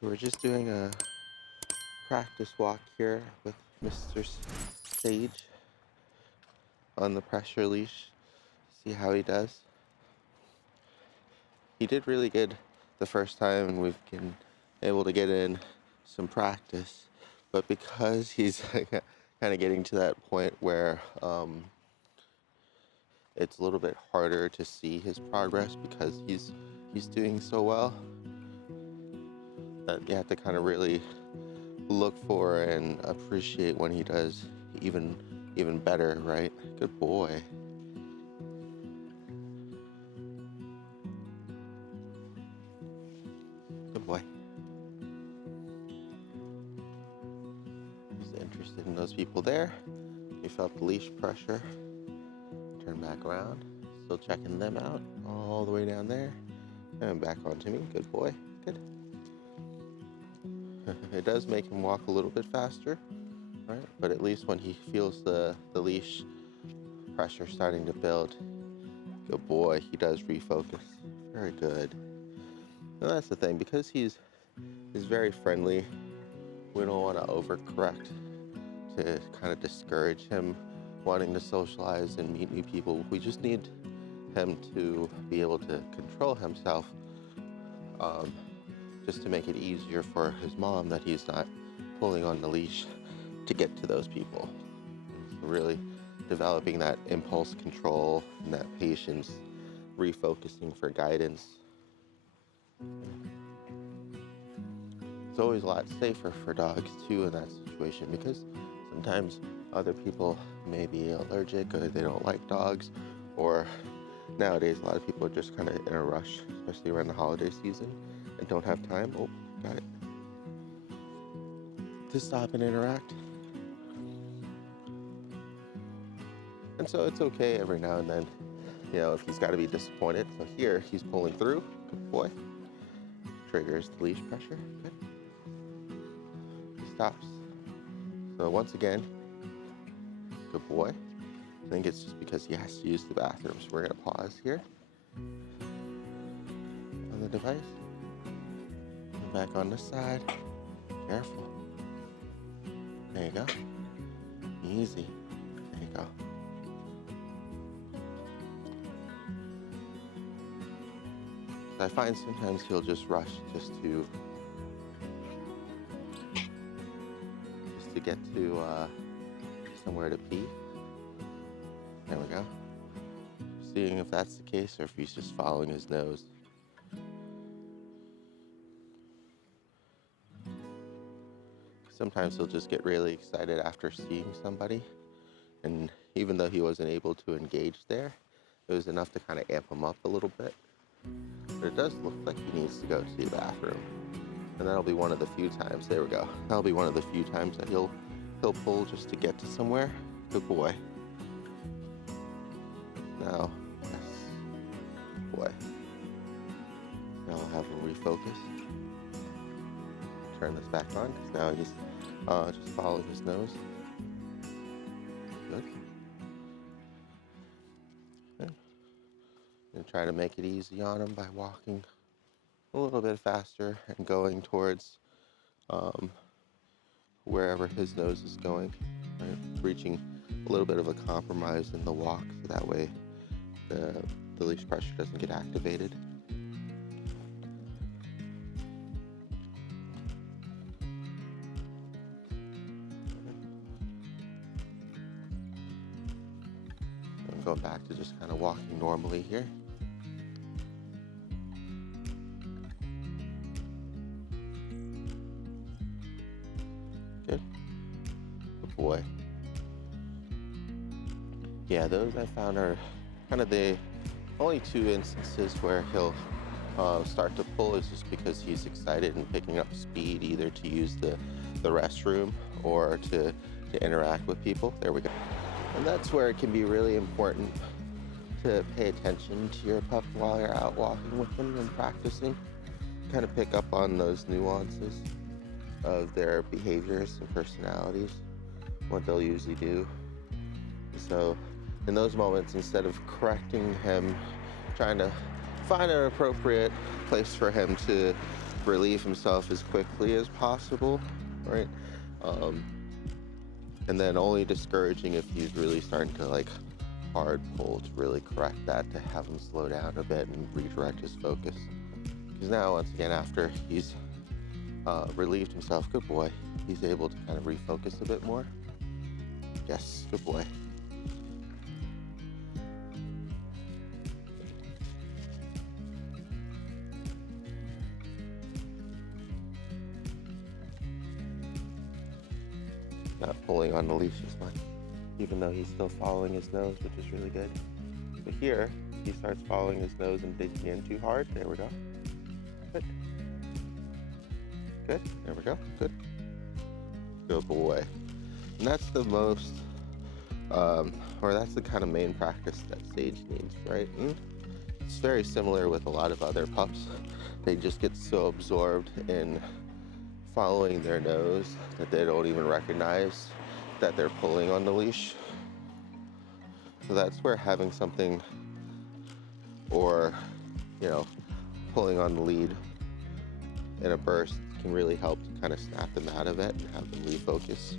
So we're just doing a practice walk here with Mr. Sage on the pressure leash. See how he does. He did really good the first time and we've been able to get in some practice. But because he's kind of getting to that point where it's a little bit harder to see his progress because he's doing so well, that you have to kind of really look for and appreciate when he does even better, right? Good boy. Good boy. He's interested in those people there. He felt the leash pressure. Turn back around. Still checking them out all the way down there. And back onto me. Good boy. Good. It does make him walk a little bit faster, right? But at least when he feels the leash pressure starting to build, good boy, he does refocus. Very good. And that's the thing, because he's very friendly, we don't want to overcorrect to kind of discourage him wanting to socialize and meet new people. We just need him to be able to control himself, just to make it easier for his mom that he's not pulling on the leash to get to those people. So really developing that impulse control and that patience, refocusing for guidance. It's always a lot safer for dogs too in that situation, because sometimes other people may be allergic or they don't like dogs, or nowadays a lot of people are just kind of in a rush, especially around the holiday season, and don't have time. Oh, got it. To stop and interact. And so it's okay every now and then, if he's got to be disappointed. So here he's pulling through. Good boy. Triggers the leash pressure. Good. He stops. So once again, good boy. I think it's just because he has to use the bathroom. So we're going to pause here on the device. And back on this side. Careful. There you go. Easy. There you go. I find sometimes he'll just rush just to get to somewhere to pee. There we go. Seeing if that's the case or if he's just following his nose. Sometimes he'll just get really excited after seeing somebody, and even though he wasn't able to engage there, it was enough to kind of amp him up a little bit. But it does look like he needs to go to the bathroom. And that'll be one of the few times, there we go. That'll be one of the few times that he'll pull just to get to somewhere. Good boy. Now, yes, boy. Now I'll have him refocus. Turn this back on, because now he's just following his nose. Good. And try to make it easy on him by walking a little bit faster and going towards wherever his nose is going, right? Reaching a little bit of a compromise in the walk, so that way the leash pressure doesn't get activated. I'm going back to just kind of walking normally here. Good. Good boy. Yeah, those I found are kind of the only two instances where he'll start to pull is just because he's excited and picking up speed, either to use the restroom or to interact with people. There we go. And that's where it can be really important to pay attention to your pup while you're out walking with them and practicing. Kind of pick up on those nuances of their behaviors and personalities, what they'll usually do. So in those moments, instead of correcting him, trying to find an appropriate place for him to relieve himself as quickly as possible, right? Um, and then only discouraging if he's really starting to like hard pull to really correct that, to have him slow down a bit and redirect his focus. Because now, once again, after he's relieved himself, good boy, he's able to kind of refocus a bit more. Yes, good boy. Not pulling on the leash as much, even though he's still following his nose, which is really good. But here, he starts following his nose and digging in too hard. There we go. Good. Good. There we go. Good. Good boy. And that's the most, or that's the kind of main practice that Sage needs, right? And it's very similar with a lot of other pups. They just get so absorbed in following their nose that they don't even recognize that they're pulling on the leash. So that's where having something, or, pulling on the lead in a burst can really help to kind of snap them out of it and have them refocus.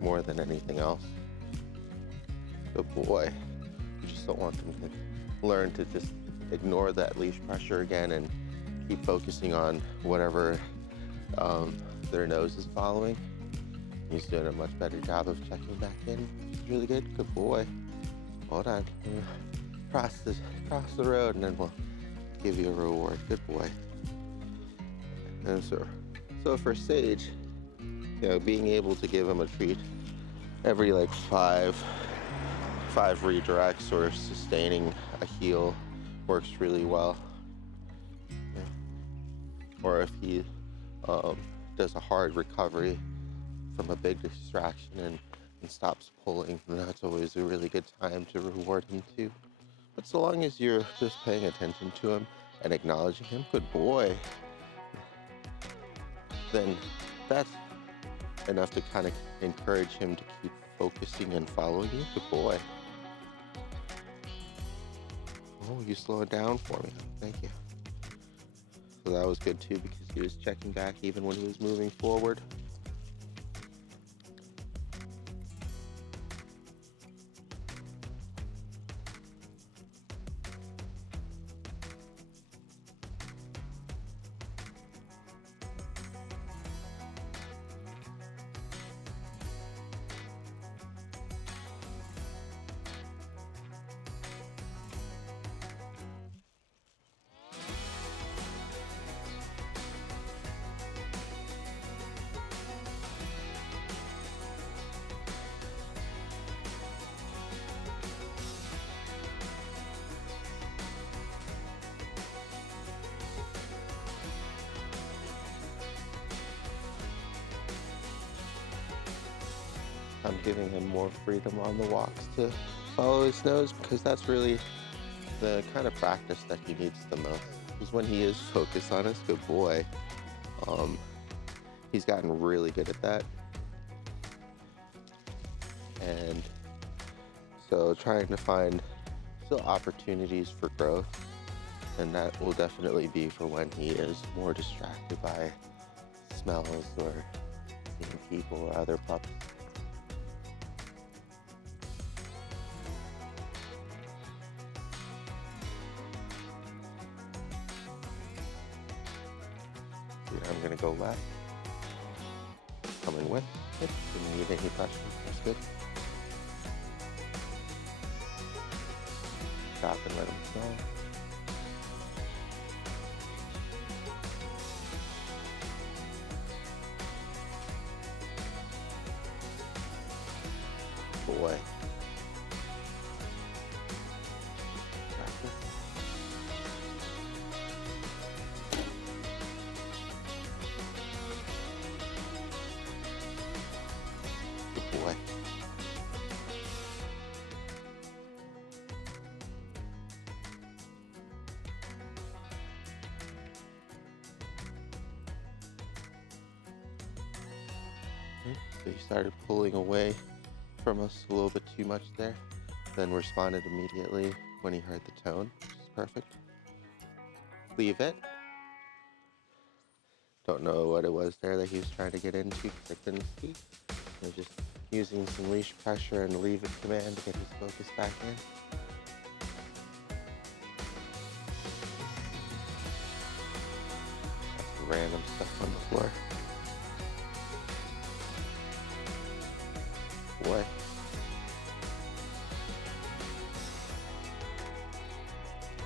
More than anything else. Good boy. You just don't want them to learn to just ignore that leash pressure again and keep focusing on whatever their nose is following. He's doing a much better job of checking back in. It's really good. Good boy. Hold on. Cross the road, and then we'll give you a reward. Good boy. And so for Sage, being able to give him a treat every like five redirects or sustaining a heel works really well. Yeah. Or if he does a hard recovery from a big distraction and stops pulling, then that's always a really good time to reward him too. But so long as you're just paying attention to him and acknowledging him, good boy, then that's enough to kind of encourage him to keep focusing and following you. Good boy. Oh, you slowed down for me. Thank you. So that was good too, because he was checking back even when he was moving forward. I'm giving him more freedom on the walks to follow his nose, because that's really the kind of practice that he needs the most. Because when he is focused on us, good boy, he's gotten really good at that. And so trying to find still opportunities for growth, and that will definitely be for when he is more distracted by smells or seeing people or other pups. I'm gonna go left. Coming with it. Didn't need any pressure. That's good. Stop and let him smell. Boy. Good boy. So he started pulling away from us a little bit too much there, then responded immediately when he heard the tone, which is perfect. Leave it. Don't know what it was there that he was trying to get into because I couldn't see. I'm just using some leash pressure and leave it command to get his focus back in. Random stuff on the floor. Boy.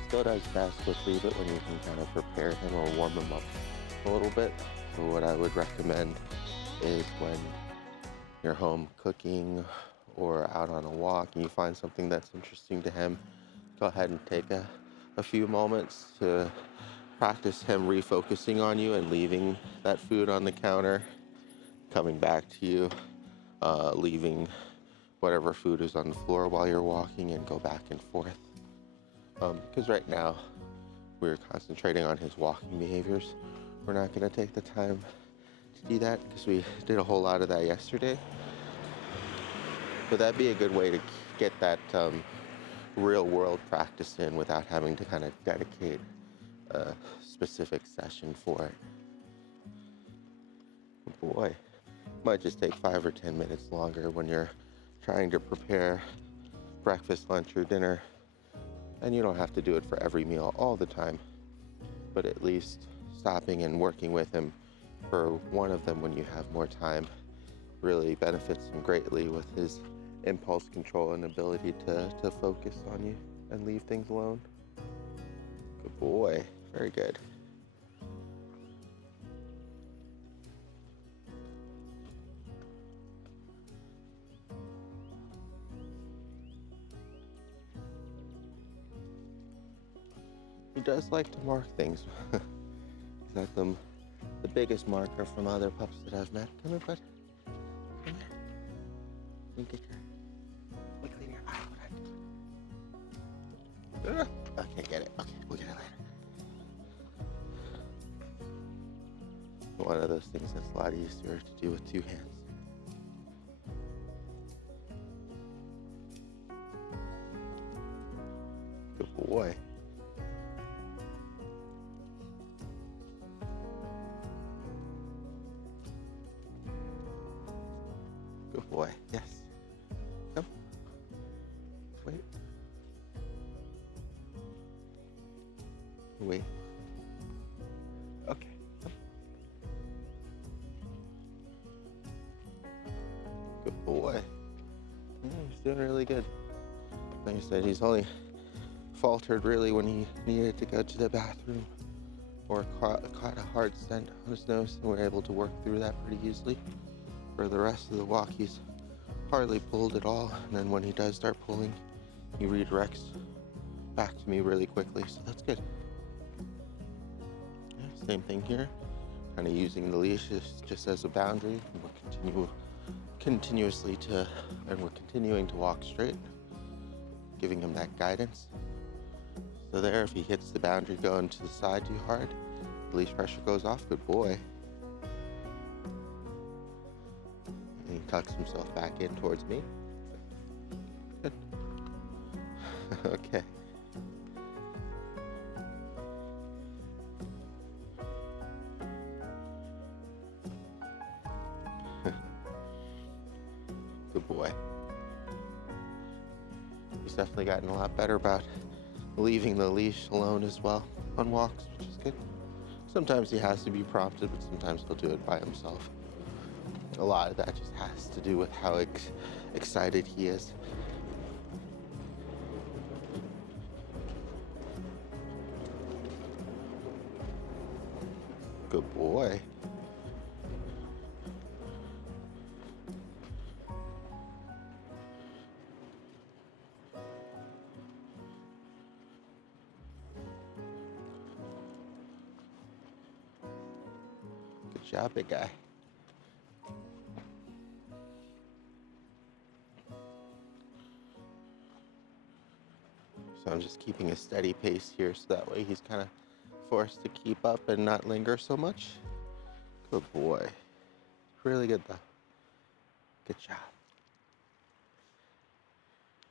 Still does best with leave it when you can kind of prepare him or warm him up a little bit. So what I would recommend is when you're home cooking or out on a walk and you find something that's interesting to him, go ahead and take a few moments to practice him refocusing on you and leaving that food on the counter, coming back to you, leaving whatever food is on the floor while you're walking, and go back and forth. Because right now we're concentrating on his walking behaviors. We're not going to take the time to do that because we did a whole lot of that yesterday. But that'd be a good way to get that real world practice in without having to kind of dedicate a specific session for it. Boy, might just take 5 or 10 minutes longer when you're trying to prepare breakfast, lunch, or dinner. And you don't have to do it for every meal all the time, but at least stopping and working with him for one of them when you have more time really benefits him greatly with his impulse control and ability to focus on you and leave things alone. Good boy. Very good. He does like to mark things. He's not the biggest marker from other pups that I've met. Come here, bud. Come here. You get your clean your eye. Okay, get it. Okay, we'll get it later. One of those things that's a lot easier to do with 2 hands. Good boy. Good boy. Yes. Come. Wait. Wait. Okay. Come. Good boy. Yeah, he's doing really good. Like I said, he's only faltered really when he needed to go to the bathroom or caught a hard scent on his nose, and we're able to work through that pretty easily. For the rest of the walk, he's hardly pulled at all, and then when he does start pulling, he redirects back to me really quickly, so that's good. Yeah, same thing here, kind of using the leash just as a boundary, and we're continuing to walk straight, giving him that guidance. So there, if he hits the boundary going to the side too hard, the leash pressure goes off. Good boy. And he tucks himself back in towards me. Good. Okay. Good boy. He's definitely gotten a lot better about leaving the leash alone as well on walks, which is good. Sometimes he has to be prompted, but sometimes he'll do it by himself. A lot of that just has to do with how excited he is. Good boy. Good job, big guy. So I'm just keeping a steady pace here so that way he's kind of forced to keep up and not linger so much. Good boy. Really good though. Good job.